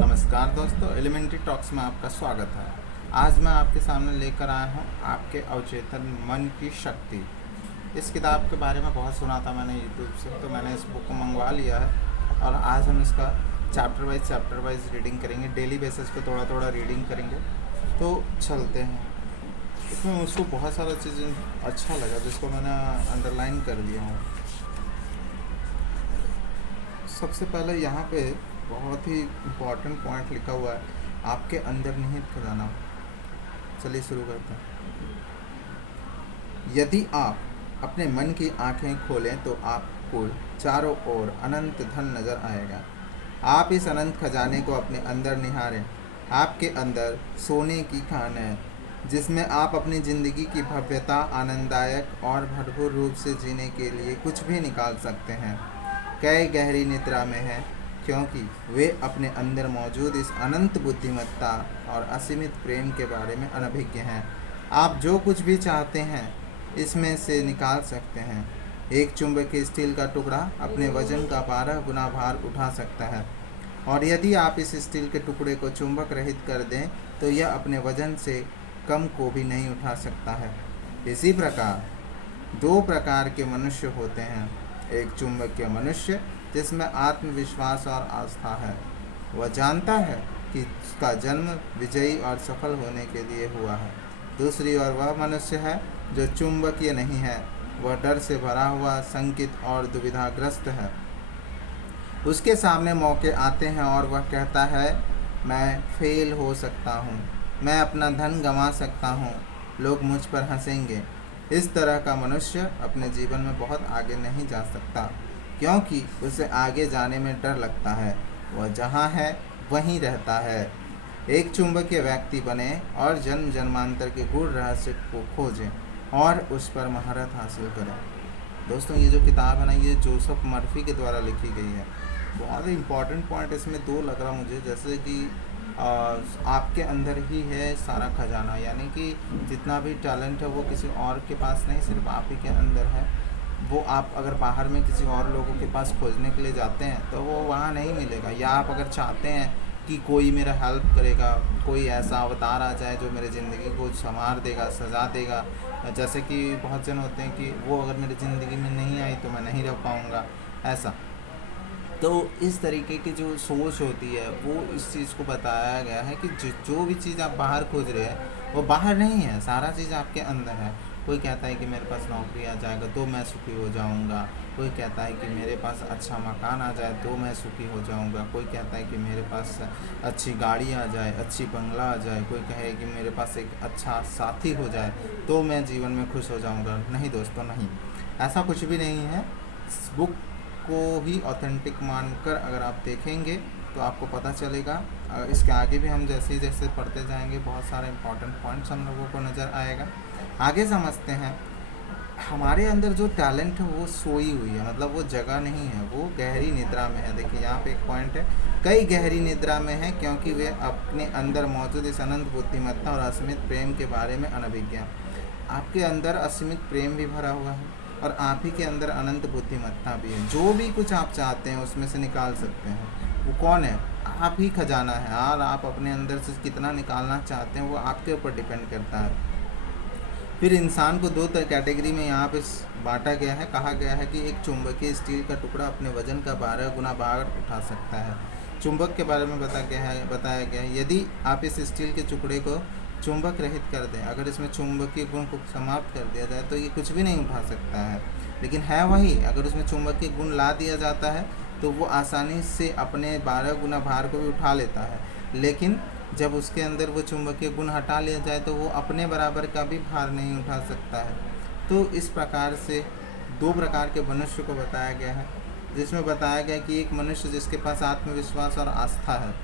नमस्कार दोस्तों, elementary talks में आपका स्वागत है। आज मैं आपके सामने लेकर आया हूँ आपके अवचेतन मन की शक्ति। इस किताब के बारे में बहुत सुना था मैंने यूट्यूब से, तो मैंने इस बुक को मंगवा लिया है और आज हम इसका चैप्टर वाइज रीडिंग करेंगे। डेली बेसिस पे थोड़ा थोड़ा रीडिंग करेंगे। तो चलते हैं। इसमें मुझको बहुत सारा चीज़ें अच्छा लगा जिसको मैंने अंडरलाइन कर दिया हूँ। सबसे पहले यहाँ पे बहुत ही इम्पोर्टेंट पॉइंट लिखा हुआ है, आपके अंदर निहित खजाना। चलिए शुरू करते हैं। यदि आप अपने मन की आंखें खोलें तो आपको चारों ओर अनंत धन नजर आएगा। आप इस अनंत खजाने को अपने अंदर निहारें। आपके अंदर सोने की खान है जिसमें आप अपनी ज़िंदगी की भव्यता, आनंददायक और भरपूर रूप से जीने के लिए कुछ भी निकाल सकते हैं। कई गहरी निद्रा में हैं क्योंकि वे अपने अंदर मौजूद इस अनंत बुद्धिमत्ता और असीमित प्रेम के बारे में अनभिज्ञ हैं। आप जो कुछ भी चाहते हैं इसमें से निकाल सकते हैं। एक चुंबकीय स्टील का टुकड़ा अपने वजन का 12 गुना भार उठा सकता है, और यदि आप इस स्टील के टुकड़े को चुंबक रहित कर दें तो यह अपने वजन से कम को भी नहीं उठा सकता है। इसी प्रकार दो प्रकार के मनुष्य होते हैं। एक चुंबकीय मनुष्य जिसमें आत्मविश्वास और आस्था है, वह जानता है कि उसका जन्म विजयी और सफल होने के लिए हुआ है। दूसरी ओर वह मनुष्य है जो चुंबकीय नहीं है, वह डर से भरा हुआ, शंकित और दुविधाग्रस्त है। उसके सामने मौके आते हैं और वह कहता है, मैं फेल हो सकता हूँ, मैं अपना धन गंवा सकता हूँ, लोग मुझ पर हंसेंगे। इस तरह का मनुष्य अपने जीवन में बहुत आगे नहीं जा सकता क्योंकि उसे आगे जाने में डर लगता है। वह जहाँ है वहीं रहता है। एक चुंबकीय व्यक्ति बने और जन्म जन्मांतर के गूढ़ रहस्य को खोजें और उस पर महारत हासिल करें। दोस्तों, ये जो किताब है ना, ये जोसेफ मर्फी के द्वारा लिखी गई है। बहुत ही इम्पॉर्टेंट पॉइंट इसमें दो लग रहा मुझे, जैसे कि आपके अंदर ही है सारा खजाना, यानी कि जितना भी टैलेंट है वो किसी और के पास नहीं, सिर्फ आप ही के अंदर है। वो आप अगर बाहर में किसी और लोगों के पास खोजने के लिए जाते हैं तो वो वहाँ नहीं मिलेगा। या आप अगर चाहते हैं कि कोई मेरा हेल्प करेगा, कोई ऐसा अवतार आ जाए जो मेरे ज़िंदगी को संवार देगा, सजा देगा, जैसे कि बहुत जन होते हैं कि वो अगर मेरी ज़िंदगी में नहीं आई तो मैं नहीं रह पाऊँगा, ऐसा। तो इस तरीके की जो सोच होती है वो इस चीज़ को बताया गया है कि जो भी चीज़ आप बाहर खोज रहे हैं वो बाहर नहीं है, सारा चीज़ आपके अंदर है। कोई कहता है कि मेरे पास नौकरी आ जाएगा तो मैं सुखी हो जाऊंगा, कोई कहता है कि मेरे पास अच्छा मकान आ जाए तो मैं सुखी हो जाऊंगा, कोई कहता है कि मेरे पास अच्छी गाड़ी आ जाए, अच्छी बंगला आ जाए, कोई कहे कि मेरे पास एक अच्छा साथी हो जाए तो मैं जीवन में खुश हो जाऊंगा। नहीं दोस्तों, नहीं, ऐसा कुछ भी नहीं है। इस बुक को ही ऑथेंटिक मानकर अगर आप देखेंगे तो आपको पता चलेगा। इसके आगे भी हम जैसे जैसे पढ़ते जाएंगे बहुत सारे इंपॉर्टेंट पॉइंट्स हम लोगों को नज़र आएगा। आगे समझते हैं। हमारे अंदर जो टैलेंट है वो सोई हुई है, मतलब वो जगह नहीं है, वो गहरी निद्रा में है। देखिए यहाँ पे एक पॉइंट है, कई गहरी निद्रा में है क्योंकि वे अपने अंदर मौजूद इस अनंत बुद्धिमत्ता और असीमित प्रेम के बारे में अनभिज्ञ हैं। आपके अंदर असीमित प्रेम भी भरा हुआ है और आप ही के अंदर अनंत बुद्धिमत्ता भी है। जो भी कुछ आप चाहते हैं उसमें से निकाल सकते हैं। वो कौन है? आप ही खजाना है। और आप अपने अंदर से कितना निकालना चाहते हैं वो आपके ऊपर डिपेंड करता है। फिर इंसान को दो कैटेगरी में यहाँ पे बांटा गया है। कहा गया है कि एक चुंबकीय स्टील का टुकड़ा अपने वजन का 12 गुना भार उठा सकता है। चुंबक के बारे में बताया गया है। यदि आप इस स्टील के टुकड़े को चुंबक रहित कर दें, अगर इसमें चुंबकीय गुण को समाप्त कर दिया जाए तो ये कुछ भी नहीं उठा सकता है। लेकिन है वही, अगर उसमें चुंबकीय गुण ला दिया जाता है तो वो आसानी से अपने 12 गुना भार को भी उठा लेता है। लेकिन जब उसके अंदर वो चुंबकीय गुण हटा लिया जाए तो वो अपने बराबर का भी भार नहीं उठा सकता है। तो इस प्रकार से दो प्रकार के मनुष्य को बताया गया है, जिसमें बताया गया कि एक मनुष्य जिसके पास आत्मविश्वास और आस्था है,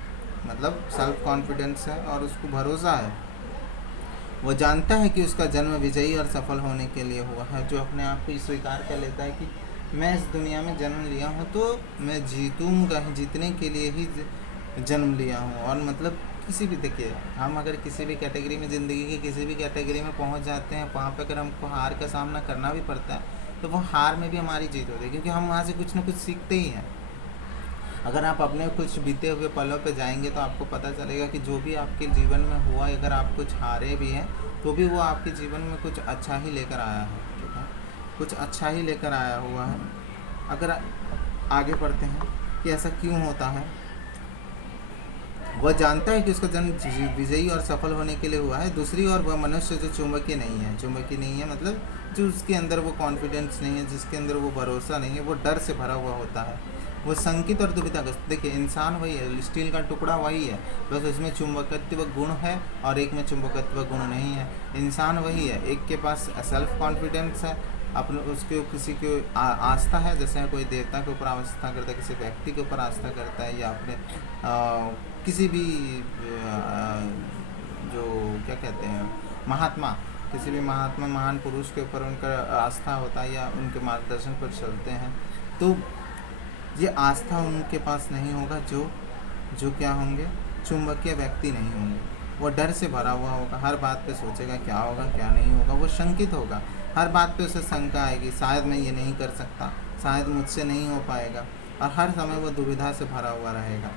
मतलब सेल्फ कॉन्फिडेंस है और उसको भरोसा है। वो जानता है कि उसका जन्म विजयी और सफल होने के लिए हुआ है, जो अपने आप को स्वीकार कर लेता है कि मैं इस दुनिया में जन्म लिया हूँ तो मैं जीतूँगा, जीतने के लिए ही जन्म लिया हूँ। और मतलब किसी भी, देखिए हम अगर किसी भी कैटेगरी में, ज़िंदगी की किसी भी कैटेगरी में पहुँच जाते हैं, वहाँ पर अगर हमको हार का सामना करना भी पड़ता है तो वो हार में भी हमारी जीत होती है, क्योंकि हम वहाँ से कुछ ना कुछ सीखते ही हैं। अगर आप अपने कुछ बीते हुए पलों पे जाएंगे तो आपको पता चलेगा कि जो भी आपके जीवन में हुआ, अगर आप कुछ हारे भी हैं तो भी वो आपके जीवन में कुछ अच्छा ही लेकर आया है, ठीक है, कुछ अच्छा ही लेकर आया हुआ है। अगर आगे बढ़ते हैं कि ऐसा क्यों होता है। वह जानता है कि उसका जन्म विजयी और सफल होने के लिए हुआ है। दूसरी ओर वह मनुष्य जो चुंबकीय नहीं है मतलब जो उसके अंदर वो कॉन्फिडेंस नहीं है, जिसके अंदर वो भरोसा नहीं है, वो डर से भरा हुआ होता है, वो संकित और दुविधाग्रस्त। देखिए इंसान वही है, स्टील का टुकड़ा वही है, बस उसमें चुंबकत्व गुण है और एक में चुंबकत्व गुण नहीं है। इंसान वही है, एक के पास सेल्फ कॉन्फिडेंस है, अपने उसके किसी को आस्था है, जैसे कोई देवता के ऊपर आस्था करता है, किसी व्यक्ति के ऊपर आस्था करता है, या अपने किसी भी जो क्या कहते हैं महात्मा, किसी भी महात्मा महान पुरुष के ऊपर उनका आस्था होता है या उनके मार्गदर्शन पर चलते हैं, तो ये आस्था उनके पास नहीं होगा। जो क्या होंगे, चुंबकीय व्यक्ति नहीं होंगे। वो डर से भरा हुआ होगा, हर बात पे सोचेगा क्या होगा क्या नहीं होगा, वो शंकित होगा, हर बात पे उसे शंका आएगी, शायद मैं ये नहीं कर सकता, शायद मुझसे नहीं हो पाएगा, और हर समय वो दुविधा से भरा हुआ रहेगा,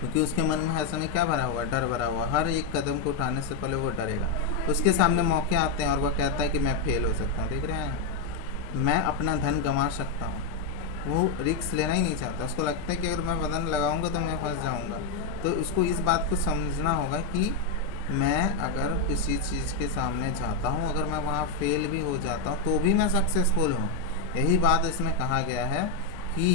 क्योंकि उसके मन में हर समय क्या भरा हुआ, डर भरा हुआ। हर एक कदम को उठाने से पहले वो डरेगा। उसके सामने मौके आते हैं और वह कहता है कि मैं फेल हो सकता हूँ, देख रहे हैं, मैं अपना धन गंवा सकता हूँ। वो रिस्क लेना ही नहीं चाहता, उसको लगता है कि अगर मैं बदन लगाऊंगा तो मैं फंस जाऊंगा। तो उसको इस बात को समझना होगा कि मैं अगर किसी चीज़ के सामने जाता हूँ, अगर मैं वहाँ फेल भी हो जाता हूँ तो भी मैं सक्सेसफुल हूँ। यही बात इसमें कहा गया है कि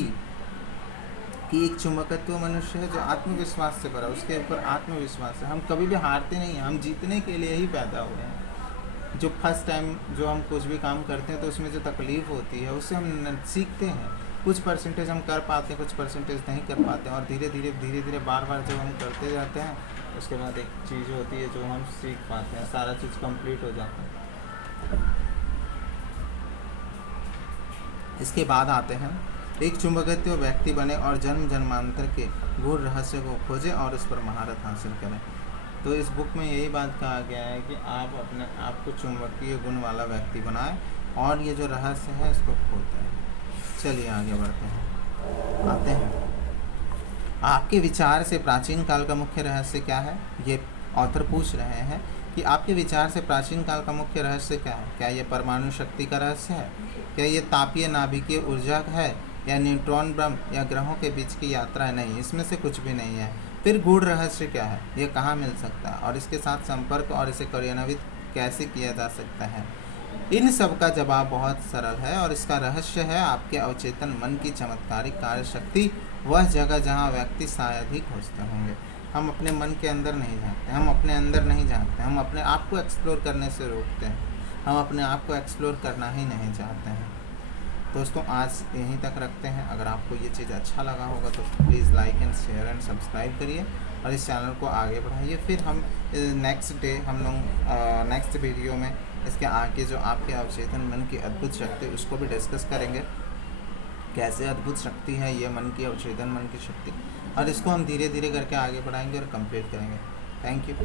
एक चुंबकत्व मनुष्य है जो आत्मविश्वास से भरा, उसके ऊपर आत्मविश्वास है। हम कभी भी हारते नहीं हैं, हम जीतने के लिए ही पैदा हुए हैं। जो फर्स्ट टाइम जो हम कुछ भी काम करते हैं तो उसमें जो तकलीफ़ होती है उससे हम सीखते हैं। कुछ परसेंटेज हम कर पाते हैं, कुछ परसेंटेज नहीं कर पाते हैं, और धीरे धीरे बार जब हम करते जाते हैं उसके बाद एक चीज़ होती है जो हम सीख पाते हैं, सारा चीज़ कंप्लीट हो जाता है। इसके बाद आते हैं, एक चुंबकत्व व्यक्ति बने और जन्म जन्मांतर के गूढ़ रहस्य को खोजें और उस पर महारत हासिल करें। तो इस बुक में यही बात कहा गया है कि आप अपने आप को चुंबकीय गुण वाला व्यक्ति बनाएं और ये जो रहस्य है इसको खोते हैं। चलिए आगे बढ़ते हैं, आते हैं आपके विचार से प्राचीन काल का मुख्य रहस्य क्या है। ये ऑथर पूछ रहे हैं कि आपके विचार से प्राचीन काल का मुख्य रहस्य क्या है। क्या ये परमाणु शक्ति का रहस्य है, क्या ये तापीय नाभिकीय ऊर्जा है, या न्यूट्रॉन बम, या ग्रहों के बीच की यात्रा है। नहीं, इसमें से कुछ भी नहीं है। फिर गूढ़ रहस्य क्या है, ये कहाँ मिल सकता है और इसके साथ संपर्क और इसे कार्यान्वित कैसे किया जा सकता है। इन सब का जवाब बहुत सरल है और इसका रहस्य है आपके अवचेतन मन की चमत्कारिक कार्य शक्ति, वह जगह जहाँ व्यक्ति शायद ही खोजते होंगे। हम अपने मन के अंदर नहीं जाते, हम अपने अंदर नहीं जाते, हम अपने आप को एक्सप्लोर करने से रोकते हैं, हम अपने आप को एक्सप्लोर करना ही नहीं चाहते हैं। दोस्तों आज यहीं तक रखते हैं। अगर आपको ये चीज़ अच्छा लगा होगा तो please like and share and subscribe करिए और इस चैनल को आगे बढ़ाइए। फिर हम नेक्स्ट डे हम लोग नेक्स्ट वीडियो में इसके आगे जो आपके अवचेतन मन की अद्भुत शक्ति उसको भी डिस्कस करेंगे, कैसे अद्भुत शक्ति है ये मन की, अवचेतन मन की शक्ति, और इसको हम धीरे धीरे करके आगे बढ़ाएंगे और कंप्लीट करेंगे। Thank you.